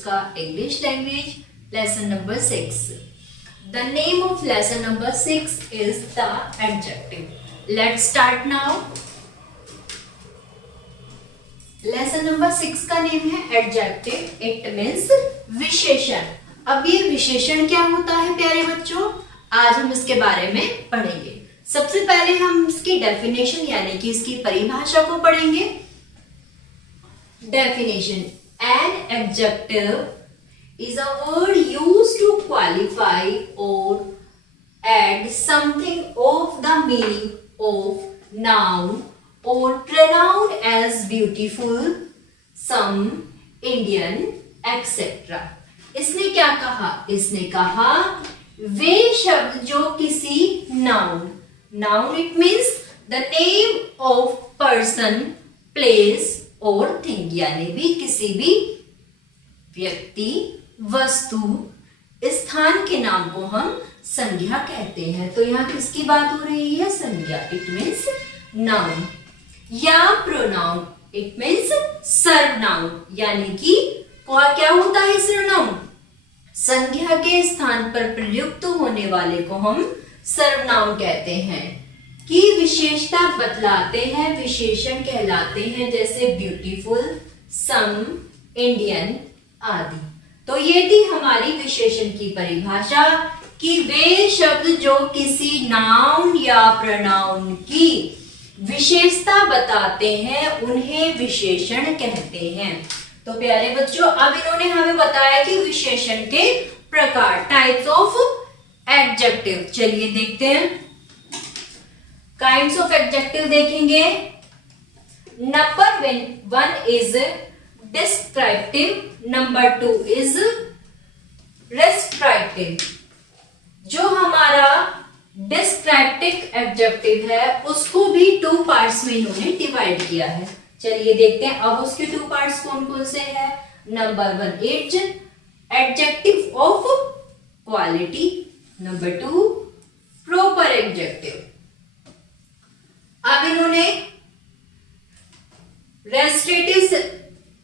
उसका English language lesson number 6। The name of lesson number 6 is the adjective. Let's start now. Lesson number 6 का name है adjective. It means विशेषण। अब ये विशेषण क्या होता है प्यारे बच्चों, आज हम इसके बारे में पढ़ेंगे। सबसे पहले हम इसकी डेफिनेशन यानी कि इसकी परिभाषा को पढ़ेंगे। Definition: an adjective is a word used to qualify और add something of the meaning of noun or pronoun as beautiful, some, Indian, etc. इसने क्या कहा? इसने कहा वे शब्द जो किसी noun it means the name of person, place और थिंग, यानी भी किसी भी व्यक्ति, वस्तु, स्थान के नाम को हम संज्ञा कहते हैं। तो यहाँ किसकी बात हो रही है? संज्ञा। It means noun. या प्रोनाउन इट मीन्स सर्वनाउन, यानी कि क्या होता है सर्वनाउन? संज्ञा के स्थान पर प्रयुक्त होने वाले को हम सर्वनाउन कहते हैं। कि विशेषता बतलाते हैं, विशेषण कहलाते हैं, जैसे ब्यूटीफुल, सम, इंडियन आदि। तो ये थी हमारी विशेषण की परिभाषा कि वे शब्द जो किसी नाउन या प्रोनाउन की विशेषता बताते हैं उन्हें विशेषण कहते हैं। तो प्यारे बच्चों, अब इन्होंने हमें बताया कि विशेषण के प्रकार, टाइप्स ऑफ एडजेक्टिव। चलिए देखते हैं। काइंड्स ऑफ एडजेक्टिव देखेंगे। Number 1 is descriptive, number 2 is restrictive. जो हमारा डिस्क्रिप्टिव एडजेक्टिव है उसको भी 2 पार्ट्स में इन्होंने डिवाइड किया है। चलिए देखते हैं अब उसके 2 पार्ट्स कौन कौन से हैं। Number 1 is adjective of quality, number 2 proper adjective. अब इन्होंने रेस्ट्रिक्टिव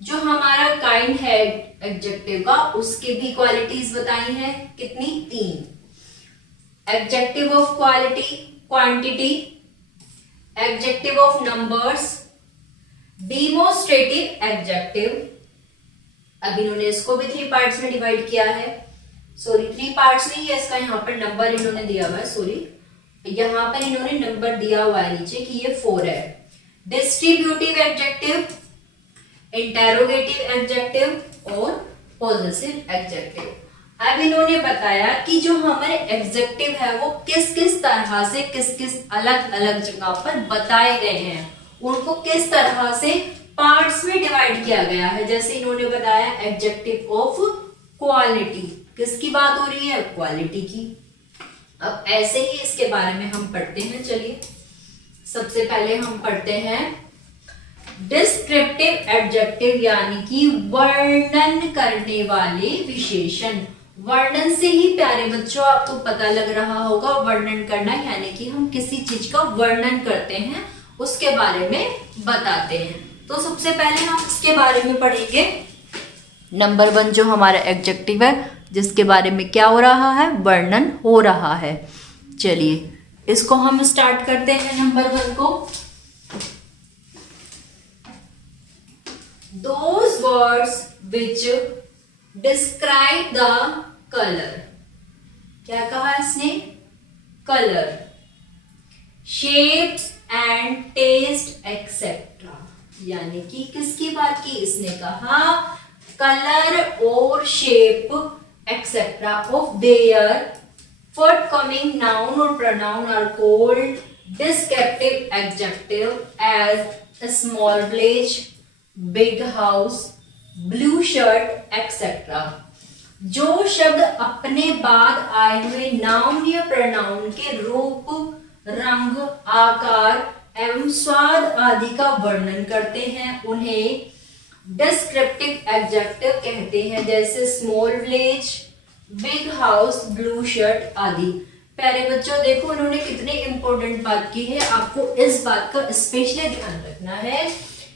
जो हमारा काइंड है एडजेक्टिव का, उसके भी क्वालिटीज बताई हैं। कितनी? 3। Adjective of quality, quantity, adjective of numbers, demonstrative adjective. अब इन्होंने इसको भी 3 पार्ट्स में डिवाइड किया है। 3 पार्ट्स नहीं है इसका, यहाँ पर नंबर इन्होंने दिया हुआ है। यहाँ पर इन्होंने नंबर दिया हुआ है नीचे कि ये 4 है। डिस्ट्रीब्यूटिव एडजेक्टिव, इंटेरोगेटिव एडजेक्टिव और पॉजेसिव एडजेक्टिव। अब इन्होंने बताया कि जो हमारे एडजेक्टिव है वो किस किस तरह से किस अलग अलग जगह पर बताए गए हैं, उनको किस तरह से पार्ट्स में डिवाइड किया गया है। जैसे इन्होंने बताया एडजेक्टिव ऑफ क्वालिटी, किसकी बात हो रही है? क्वालिटी की। अब ऐसे ही इसके बारे में हम पढ़ते हैं। चलिए सबसे पहले हम पढ़ते हैं डिस्क्रिप्टिव एडजेक्टिव, यानी कि वर्णन करने वाले विशेषण। वर्णन से ही प्यारे बच्चों आपको पता लग रहा होगा, वर्णन करना यानी कि हम किसी चीज का वर्णन करते हैं, उसके बारे में बताते हैं। तो सबसे पहले हम इसके बारे में पढ़ेंगे। नंबर 1 जो हमारा एडजेक्टिव है जिसके बारे में क्या हो रहा है? वर्णन हो रहा है। चलिए इसको हम स्टार्ट करते हैं। नंबर 1 को, those words which describe the color। क्या कहा इसने? Colour, shapes and taste etcetera, यानी कि किसकी बात की? इसने कहा कलर और shape etcetera of their forthcoming noun or pronoun are called descriptive adjective as a small village, big house, blue shirt, etc. जो शब्द अपने बाद आए हुए नाउन या प्रोनाउन के रूप, रंग, आकार एवं स्वाद आदि का वर्णन करते हैं उन्हें डिस्क्रिप्टिव एडजेक्टिव कहते हैं, जैसे small village, big house, blue shirt आदि। प्यारे बच्चों देखो उन्होंने कितनी इंपॉर्टेंट बात की है, आपको इस बात का स्पेशली ध्यान रखना है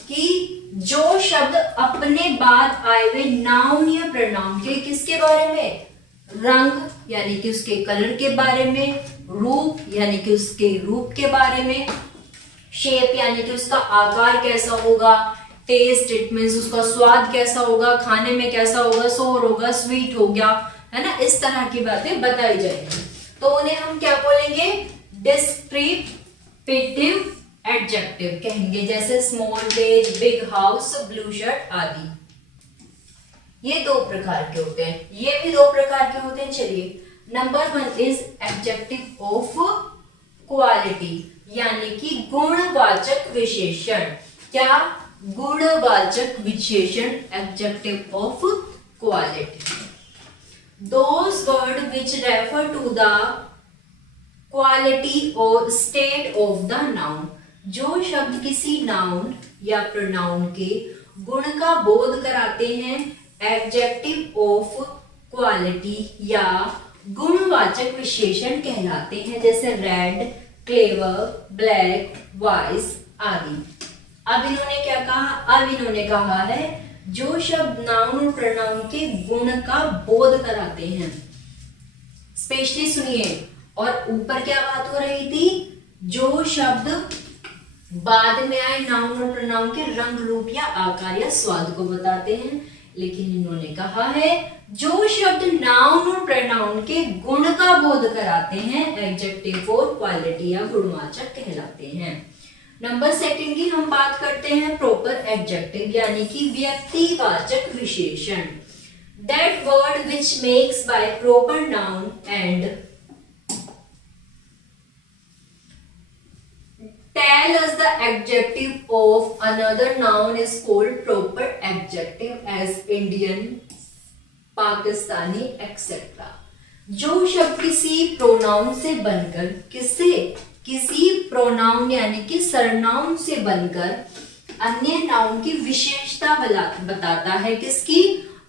कि जो शब्द अपने बाद आए हुए नाउन या प्रोनाउन के किसके बारे में, रंग यानी कि उसके कलर के बारे में, रूप यानी कि उसके रूप के बारे में, शेप यानी कि उसका आकार कैसा होगा, टेस्ट इट मीन्स उसका स्वाद कैसा होगा, खाने में कैसा होगा, सोर होगा, स्वीट हो गया, है ना, इस तरह की बातें बताई जाएंगी। तो उन्हें हम क्या बोलेंगे, डिस्क्रिप्टिव एडजेक्टिव कहेंगे, जैसे small vase, big house, blue shirt आदि। ये दो प्रकार के होते हैं, ये भी दो प्रकार के होते हैं। चलिए, number 1 is adjective of quality, यानी कि गुणवाचक विशेषण। क्या, गुणवाचक विशेषण, adjective of quality. Those words which refer to the quality or state of the noun, जो शब्द किसी नाउन या प्रोनाउन के गुण का बोध कराते हैं, एडजेक्टिव ऑफ क्वालिटी या गुणवाचक विशेषण कहलाते हैं, जैसे रेड, क्लेवर, ब्लैक, वाइस आदि। अब इन्होंने क्या कहा, अब इन्होंने कहा है जो शब्द नाउन और प्रोनाउन के गुण का बोध कराते हैं। स्पेशली सुनिए, और ऊपर क्या बात हो रही थी, जो शब्द बाद में आए नाउन और प्रोनाउन के रंग, रूप या आकार या स्वाद को बताते हैं, लेकिन इन्होंने कहा है जो शब्द नाउन और प्रोनाउन के गुण का बोध कराते हैं, एडजेक्टिव और क्वालिटी या गुणवाचक कहलाते हैं। नंबर 2 की हम बात करते हैं प्रॉपर एडजेक्टिव, यानी कि व्यक्तिवाचक विशेषण। That word which makes by proper noun and tell us the adjective of another noun is called proper adjective as Indian, Pakistani, etc. जो शब्द किसी प्रोनाउन से बनकर, किसी प्रोनाउन यानी कि सरनाउन से बनकर अन्य नाउन की विशेषता बताता है, किसकी,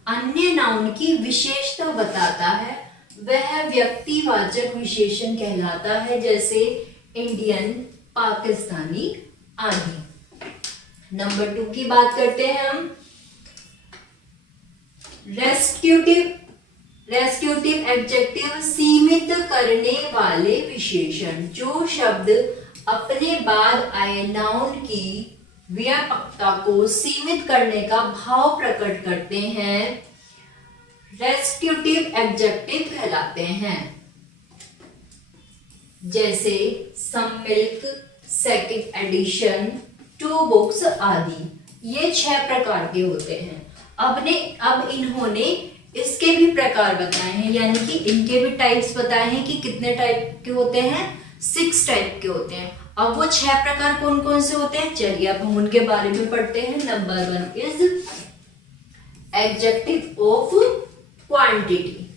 अन्य नाउन की विशेषता बताता है, वह व्यक्तिवाचक विशेषण कहलाता है, जैसे इंडियन, पाकिस्तानी आदि। नंबर 2 की बात करते हैं हम, रेस्ट्रिक्टिव एडजेक्टिव, सीमित करने वाले विशेषण। जो शब्द अपने बाद आए नाउन की व्यापकता को सीमित करने का भाव प्रकट करते हैं, रेस्ट्रिक्टिव एडजेक्टिव कहलाते हैं, जैसे some milk, second edition, 2 books आदि। ये 6 प्रकार के होते हैं। अब इन्होंने इसके भी प्रकार बताए हैं, यानी कि इनके भी टाइप्स बताए हैं कि कितने टाइप के होते हैं, 6 टाइप के होते हैं। अब वो 6 प्रकार कौन कौन से होते हैं, चलिए अब हम उनके बारे में पढ़ते हैं। Number 1 is adjective of quantity.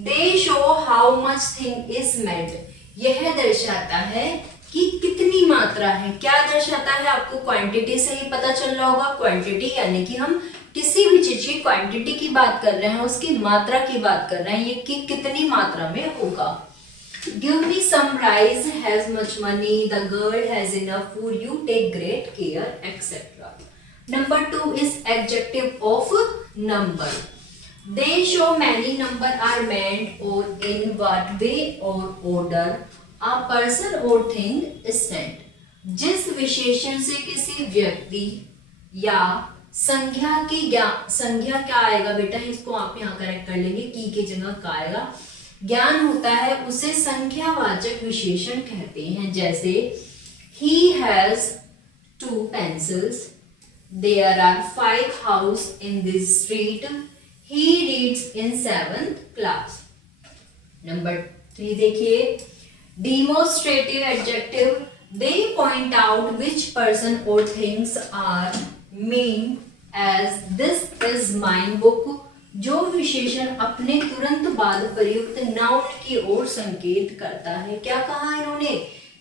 They show how much thing is made. यह दर्शाता है कि कितनी मात्रा है। क्या दर्शाता है, आपको क्वांटिटी से ही पता चल रहा होगा। क्वांटिटी यानी कि हम किसी भी चीज की क्वांटिटी की बात कर रहे हैं, उसकी मात्रा की बात कर रहे हैं, ये कि कितनी मात्रा में होगा। Give me some rice, has much money, the girl has enough food, you take great care, etcetera. Number 2 is adjective of number. They show many number are meant or in what way or order a person or thing is sent. जिस विशेषण से किसी व्यक्ति या संख्या क्या आएगा बेटा, इसको आप यहाँ करेक्ट कर लेंगे, की जगह का आएगा, ज्ञान होता है, उसे संख्यावाचक विशेषण कहते हैं। जैसे he has 2 pencils, there are 5 houses in this street, he reads in 7th class. Number 3 देखिए, demonstrative adjective, they point out which person or things are mean as this is my book. जो विशेषण अपने तुरंत बाद प्रयुक्त noun की ओर संकेत करता है। क्या कहा इन्होंने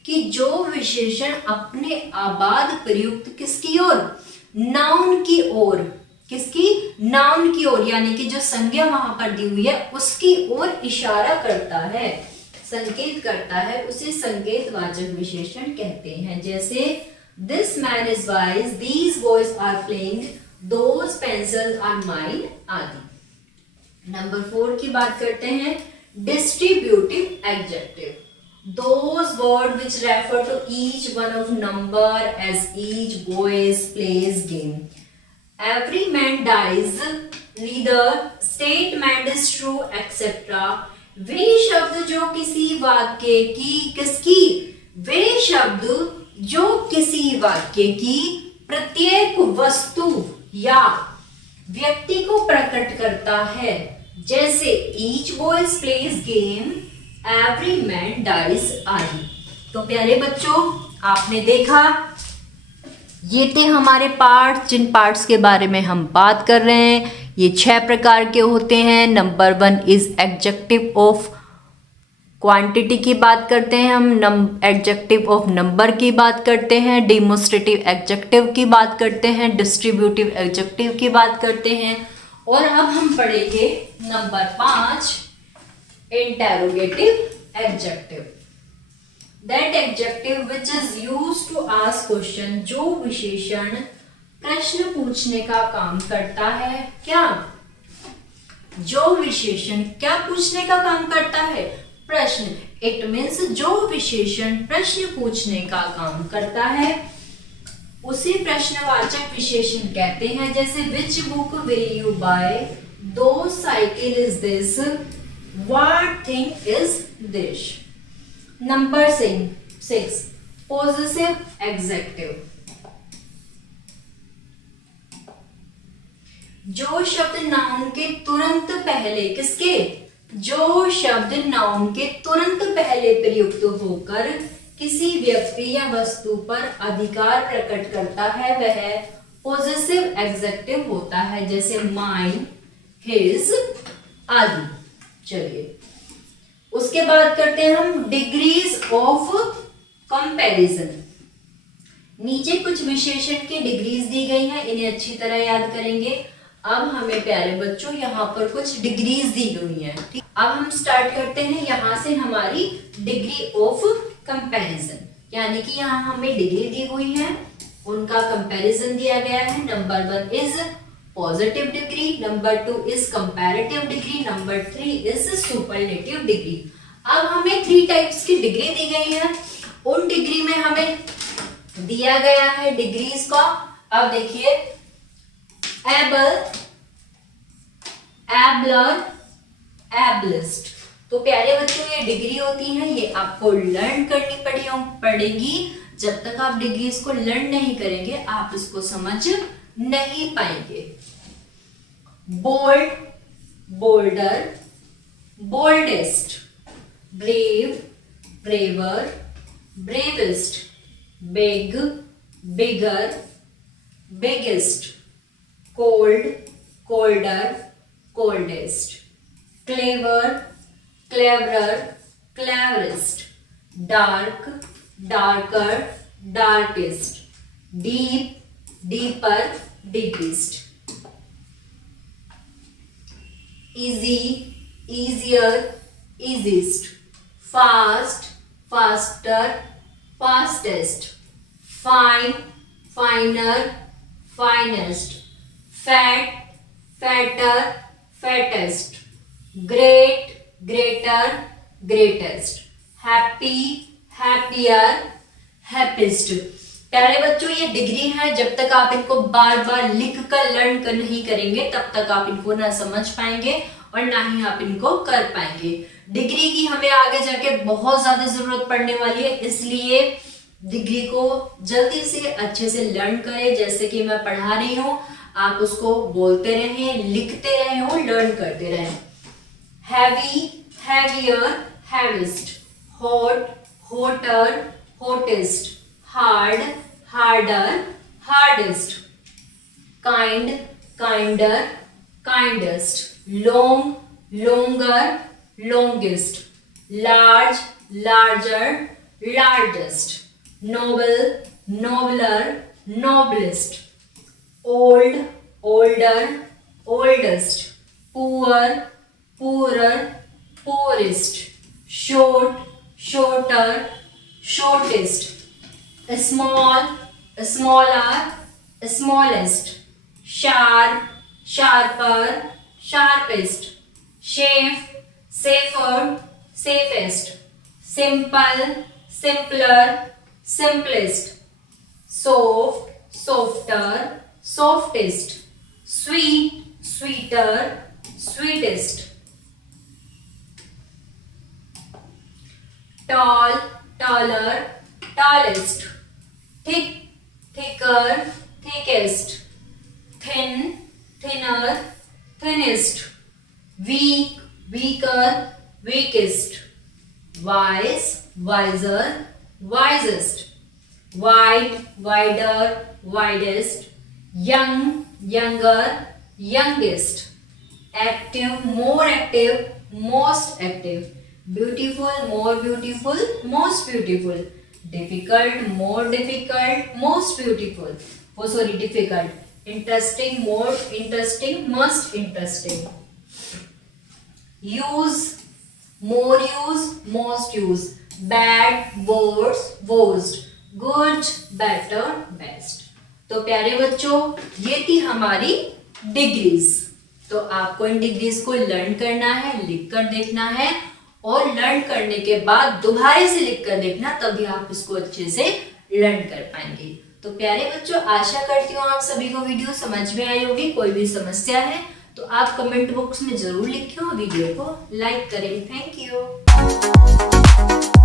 कि जो विशेषण अपने आबाद प्रयुक्त किसकी ओर, नाउन की ओर, किसकी, नाउन की ओर, यानी कि जो संज्ञा वहां पर दी हुई है उसकी ओर इशारा करता है, संकेत करता है, उसे संकेतवाचक विशेषण कहते हैं। जैसे This man is wise. These boys are playing. Those pencils are mine. आदि। नंबर 4 की बात करते हैं। Distributive adjective, those words which refer to each one of number as each boys plays game. Every man dies, neither statement is true, etc. वे शब्द जो किसी वाक्य की किसकी वे शब्द जो किसी वाक्य की प्रत्येक वस्तु या व्यक्ति को प्रकट करता है, जैसे each boys plays game, every man dies आदि। तो प्यारे बच्चों, आपने देखा ये थे हमारे पार्ट्स, जिन पार्ट्स के बारे में हम बात कर रहे हैं। ये 6 प्रकार के होते हैं। Number 1 is adjective of quantity की बात करते हैं हम, एडजेक्टिव ऑफ नंबर की बात करते हैं, डिमोस्ट्रेटिव एडजेक्टिव की बात करते हैं, डिस्ट्रीब्यूटिव एडजेक्टिव की बात करते हैं। और अब हम पढ़ेंगे number 5, interrogative adjective, that adjective which is used to ask question, जो विशेषण प्रश्न पूछने का काम करता है। क्या जो विशेषण क्या पूछने का काम करता है? प्रश्न। इट मीन्स जो विशेषण प्रश्न पूछने का काम करता है उसे प्रश्नवाचक विशेषण कहते हैं। जैसे which book will you buy, दो cycle is this, what thing is this? Number 6 possessive adjective, जो शब्द नाउन के तुरंत पहले किसके जो शब्द नाउन के तुरंत पहले प्रयुक्त होकर किसी व्यक्ति या वस्तु पर अधिकार प्रकट करता है वह पोजेसिव एडजेक्टिव होता है। जैसे माइन, हिज आदि। चलिए उसके बाद करते हैं हम डिग्रीज ऑफ कंपैरिजन। नीचे कुछ विशेषण की डिग्रीज दी गई हैं, इन्हें अच्छी तरह याद करेंगे। अब हमें प्यारे बच्चों यहाँ पर कुछ डिग्रीज दी गई हैं। ठीक, अब हम स्टार्ट करते हैं यहाँ से हमारी डिग्री ऑफ कंपैरिजन, यानी कि यहाँ हमें डिग्री दी हुई है, उनका कंपैरिजन दिया गया है। Number 1 is positive degree, number 2 is comparative degree, number 3 is superlative degree. अब हमें 3 टाइप्स की डिग्री दी गई है। उन डिग्री में हमें दिया गया है डिग्रीज का। अब देखिए एबल, एबलर, एबलिस्ट। तो प्यारे बच्चों ये डिग्री होती है, ये आपको लर्न करनी पड़ेगी। जब तक आप डिग्रीज को लर्न नहीं करेंगे आप इसको समझ नहीं पाएंगे। Bold, bolder, boldest, brave, braver, bravest, big, bigger, biggest, cold, colder, coldest, clever, cleverer, cleverest, dark, darker, darkest, deep, deeper, deepest, easy, easier, easiest, fast, faster, fastest, fine, finer, finest, fat, fatter, fattest, great, greater, greatest, happy, happier, happiest। प्यारे बच्चों ये degree है, जब तक आप इनको बार बार लिख कर लर्न कर नहीं करेंगे तब तक आप इनको ना समझ पाएंगे और ना ही आप इनको कर पाएंगे। डिग्री की हमें आगे जाके बहुत ज्यादा जरूरत पड़ने वाली है, इसलिए डिग्री को जल्दी से अच्छे से लर्न करें। जैसे कि मैं पढ़ा रही हूँ, आप उसको बोलते रहें, लिखते रहें और लर्न करते रहें। Heavy, heavier, heaviest, hot, voter, hottest, hard, harder, hardest, kind, kinder, kindest, long, longer, longest, large, larger, largest, noble, nobler, noblest, old, older, oldest, poor, poorer, poorest, short, shorter, shortest, small, smaller, smallest, sharp, sharper, sharpest, safe, safer, safest, simple, simpler, simplest, soft, softer, softest, sweet, sweeter, sweetest, tall, taller, tallest, thick, thicker, thickest, thin, thinner, thinnest, weak, weaker, weakest, wise, wiser, wisest, wide, wider, widest, young, younger, youngest, active, more active, most active, beautiful, more beautiful, most beautiful, difficult, more difficult, most beautiful. Oh, sorry, difficult. Interesting, more interesting, most interesting. Use, more use, most use. Bad, worse, worst. Good, better, best. तो प्यारे बच्चों, ये थी हमारी degrees. तो आपको इन degrees को learn करना है, लिख कर देखना है, और लर्न करने के बाद दोबारा से लिख कर देखना, तभी आप इसको अच्छे से लर्न कर पाएंगे. तो प्यारे बच्चों, आशा करती हूँ आप सभी को वीडियो समझ में आई होगी. कोई भी समस्या है तो आप कमेंट बॉक्स में जरूर लिखें और वीडियो को लाइक करें. Thank you.